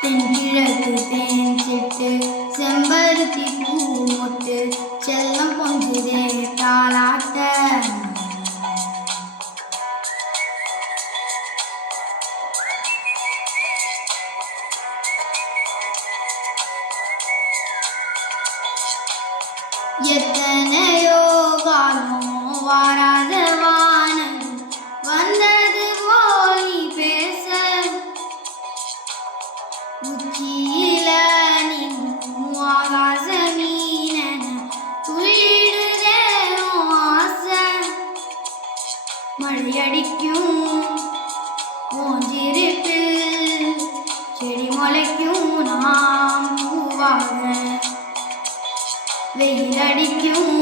தென்கிழக்கு தேஞ்சிட்டு செம்பருத்தி பூ மொட்டு செல்லம் கொஞ்சுதே தாளாட்ட எத்தனையோ காலம் வாராத வானம் வந்தது போய் பேச உச்சியில நீங்கும் ஆகாச மீனன துள்ளிடுதே ஆசை மழையடிக்கும் ஓஞ்சிருப்பில் செடி முளைக்கும் நாம் பூவாக வெயில் அடிக்கும்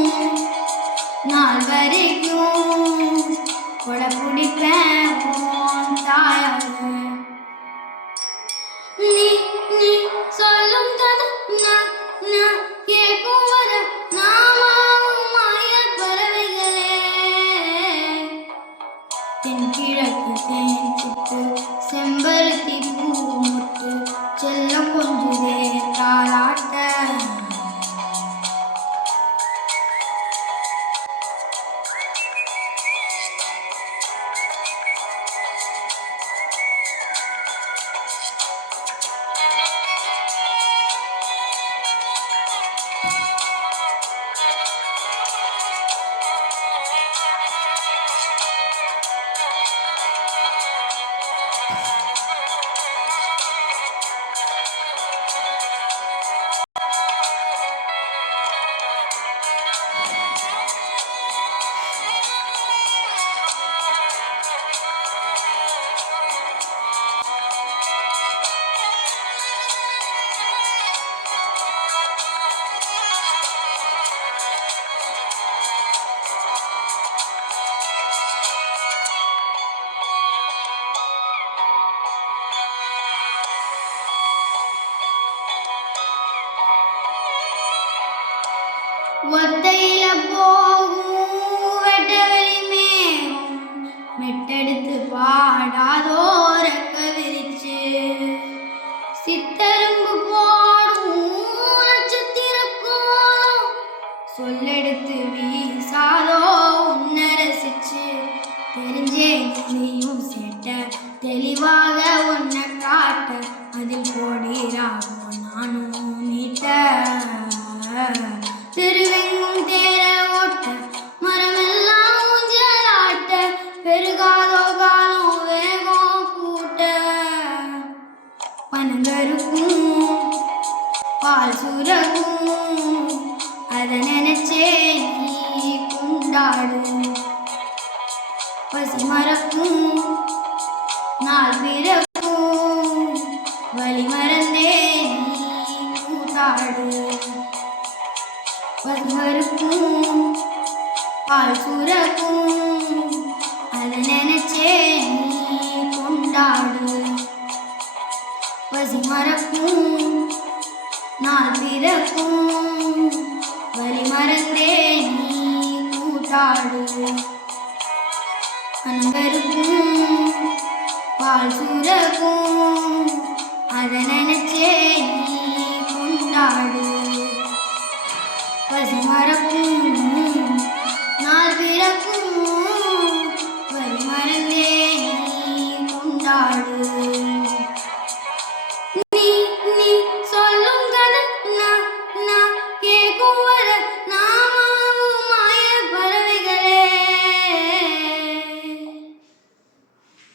நாள் வரைக்கும் கொடை பிடிப்பேன் தாயாக நீ நீ சொல்லும் கேட்கும் வர நாமாவும் மாய பறவைகளே தென்கிழக்கு தேஞ்சிட்டு செம்பருத்தி பூ முட்டு செல்லம் கொஞ்சுதே தாளாட்ட ஒத்தையில போகும் வெட்டவெளி மேகம் மெட்டெடுத்து பாடாதோ ரெக்க விரிச்சு சித்தரும்பு போடும் நட்சத்திரக்கோலம் சொல்லெடுத்து வீசாதோ உன்னை ரசிச்சு தெரிஞ்சே நீயும் சேட்ட தெளிவாக உன்னை காட்ட அதில் போடிராகும் நானும் மீட்ட திருவெங்கும் தேர ஓட்ட மரமெல்லாம் ஊஞ்சலாட்ட பெருகாதோ காலம் வேகம் கூட்ட பனங்கருக்கும் பால் சுரக்கும் அதை நினைச்சே நீ கொண்டாடு பசி மறக்கும் நாள் பிறக்கும் வழி மறந்தே நீ கூத்தாடு பசுமருக்கும் பால் சுரக்கும் அதை நினைச்சே நீ கொண்டாடு பசி மறக்கும் நாள் பிறக்கும் வழி மறந்தே நீ கூத்தாடு பனங்கருக்கும் பால் சுரக்கும் அதை